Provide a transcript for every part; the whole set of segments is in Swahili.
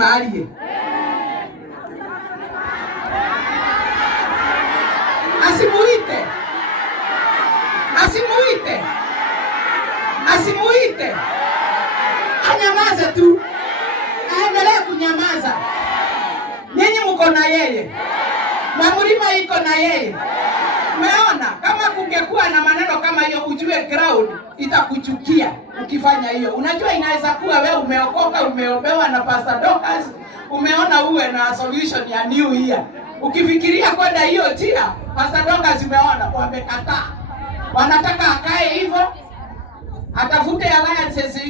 mahali. Asimuite. Anyamaze tu. Aendelee kunyamaza. Nyinyi mko na yeye. Mamulima iko na yeye. Umeona? Kama kungekuwa na maneno kama hiyo, ujue crowd itakuchukia ukifanya hiyo. Unajua inaweza kuwa wewe umeokoka, umeombewa na Pastor Dorcas, umeona uwe na solution ya new year. Ukifikiria kwenda hiyo tia, Pastor Dorcas umeona wamekataa. Wanataka akae hivyo, atafute alliances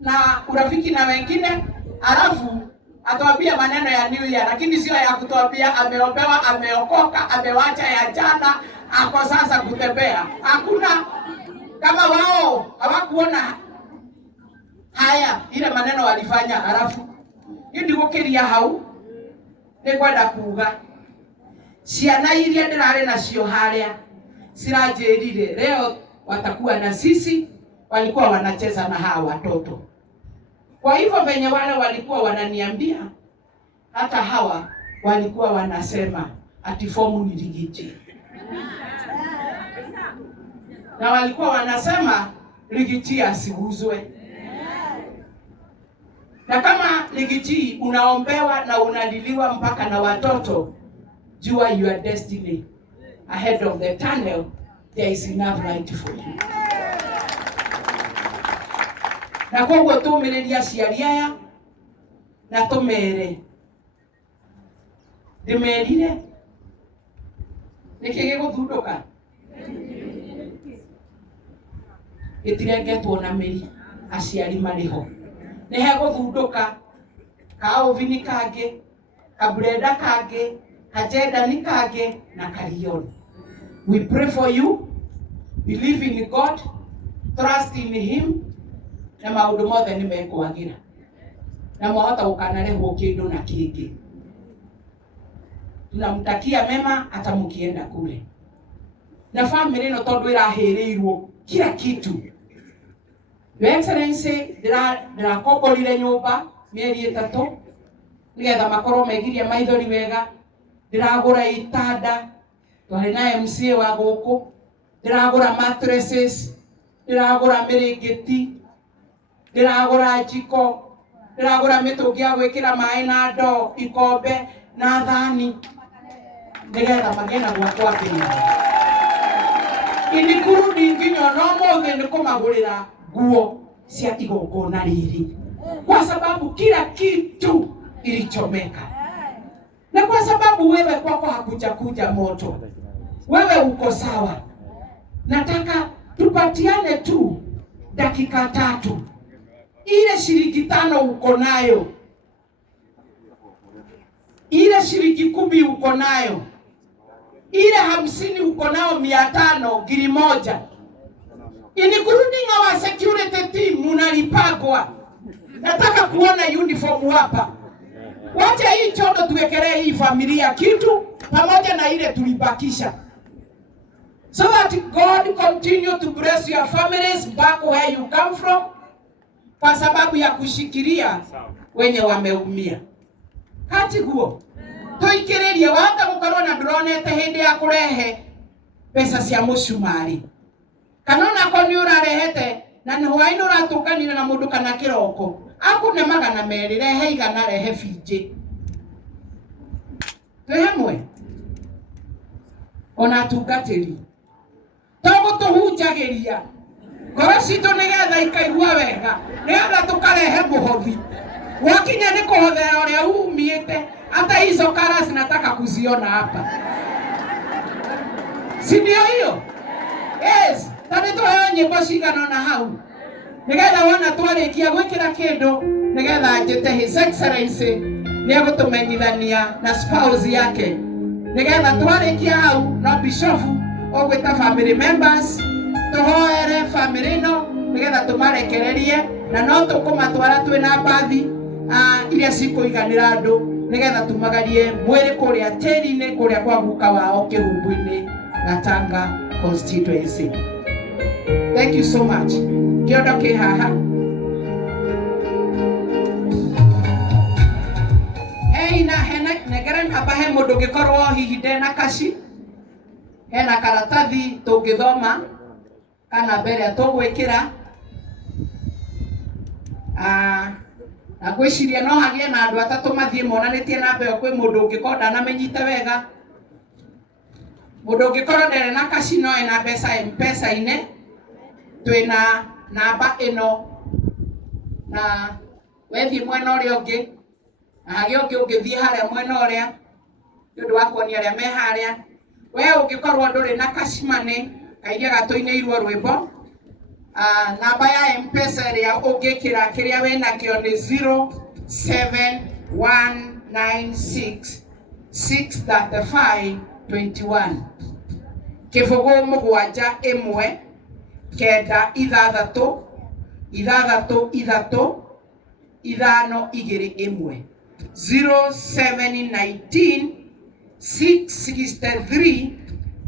na urafiki na wengine, alafu atuambia maneno ya new year, lakini sio ya kutuambia ameombewa, ameokoka, amewacha ya jana, ako sasa kutembea. Hakuna. Kama wao hawakuona haya ile maneno walifanya, alafu hindi gukiria hau ni kwenda kuga ciana iria ndirare nacio haria sirajirire leo watakuwa na sisi, walikuwa wanacheza na hawa watoto. Kwa hivyo venye wale walikuwa wananiambia, hata hawa walikuwa wanasema ati fomu ni Rigiji. Na walikuwa wanasema Rigiji asiuzwe. Na kama Rigiji unaombewa na unaliliwa mpaka na watoto, jua your destiny ahead of the tunnel, there is enough light for you. Na koguo tumireria ciari aya na tumere ndimerire niki giguthunduka gitirengetwo na miri aciari mariho ni heguthunduka kaovini kange kabreda kange kajeda ni kange na karion. We pray for you, believe in God, trust in him, na maundu mothe ni mekwagira na mwahota gukanarehwo kindu na kingi. Tunamtakia mema hata mkienda kule. Na family no tondu irahirirwo kila kitu. Your Excellency ndirakomborire nyumba mieri 3 nigetha makorwo megirie maithori wega. Ndiragura itanda, twari na MCA wa guku, ndiragura mattresses, ndiragura mirigiti, ndiragura jiko, ndiragura mitungi ya gwikira mai na ndo, ikombe na thani, nigetha magena gwakwa kĩrĩa. Indikurudi nginyo no mothe nikumagurira nguo cia igongona rĩrĩ, kwa sababu kila kitu ilichomeka. Na kwa sababu wewe kwako hakuja moto, wewe uko sawa. Nataka tupatiane tu dakika 3. Ile shilingi 5 uko nayo, ile shilingi 10 uko nayo, ile 50 uko nayo, 500 ngiri moja. Including our security team munalipagwa. Nataka kuona uniform hapa. Wacha hii chondo tuwekelee hii familia kitu pamoja na ile tulibakisha. So that God continue to bless your families back where you come from, kwa sababu ya kushikilia wenye wameumia. Hati guo tuikirerie wanda gukorwo na ndronete hindi ya kurehe pesa cia mucumari. Kanona ko ni urarehete na hwaini uratukanira na mundu kana kiroko. Akune magana meri rehe igana rehe fije. Tuhemwe. Ona tungatiri. Togo tuhunjagiria. Ngoro cito nigetha ikaigua wega. Nigetha tukarehe muhothi. Wakinya ni kuhothera uria umiite. Hata hizo kara zinataka kuziona hapa. Si ndio hiyo? Yes. Tani tuheyo nyimbo cigana na hau. Nigetha wana twarikia gwikira kindu, nigetha njite His Excellency ni agutumenyithania na spouse yake. Nigetha twarikia hau na bishop ogwita family members tuhoere family no nigetha tumarekererie na no tukumatwara twina bathi iria cikuiganira andu nigetha tumagarie mwiri kuria tiri-ini kuria kwa guka wao kihumbu-ini Gatanga constituency. Thank you so much. Kiondo ke haha. hina hena negera namba he mundu ngikorwo hihi ndena kaci hena karatathi tungithoma kana mbere tugwikira na gwiciria no hagie na andu atatu mathie monanitie namba yo kwi mundu ungikorwo na menyite wega mundu ungikorwo ndere na kaci no ena mbeca M-Pesa ine twina namba ino na wethi mwena uria ungi na hagio ungi ungithie haria mwena uria ndu wa kuonia aria me haria we ungikorwo nduri na cash money kairia gatoineirwo rwimbo namba ya M-Pesa ria ungikira kiria we nakio ni 0719663521 kifugu mugwanja imwe kenda ithathatu ithathatu ithatu ithano igiri imwe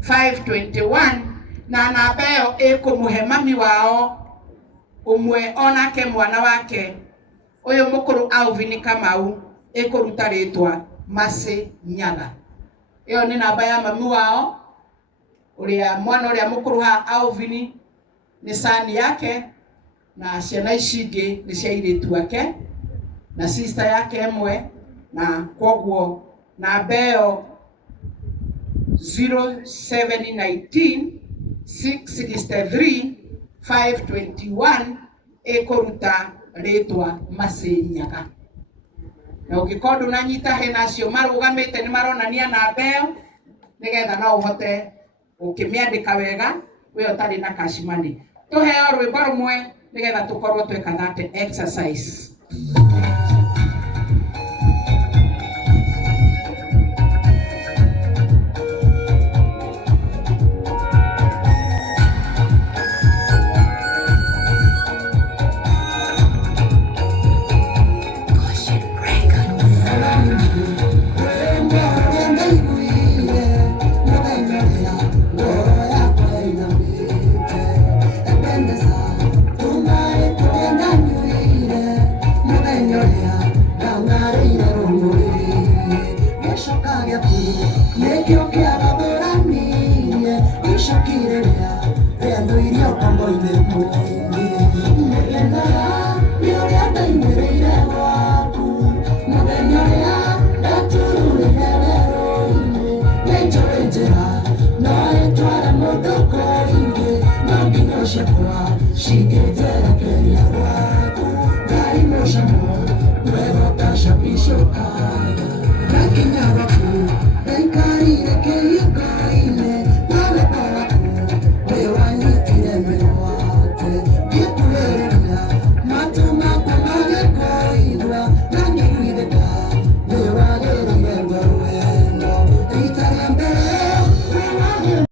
0719663521 na namba yo ikumuhe mami wao umwe onake mwana wake uyu mukuru Alvin Kamau ikuruta ritwa Mercy Nyaga. Iyo ni namba ya mami wao uria mwana uria mukuru ha Alvin ni sani yake na ciana ici ingi ni cia iritu ake na sister yake emwe na kwoguo namba yo 0719663521 ikuruta ritwa Mercy Nyaga. Na ugikorwo na nyita he nacio marugamite ni maronania namba yo nigetha no uhote ukimiandika wega we utari na cash money. Tuheo rwimbo rumwe nigetha tukorwo tweka that exercise. Thank you.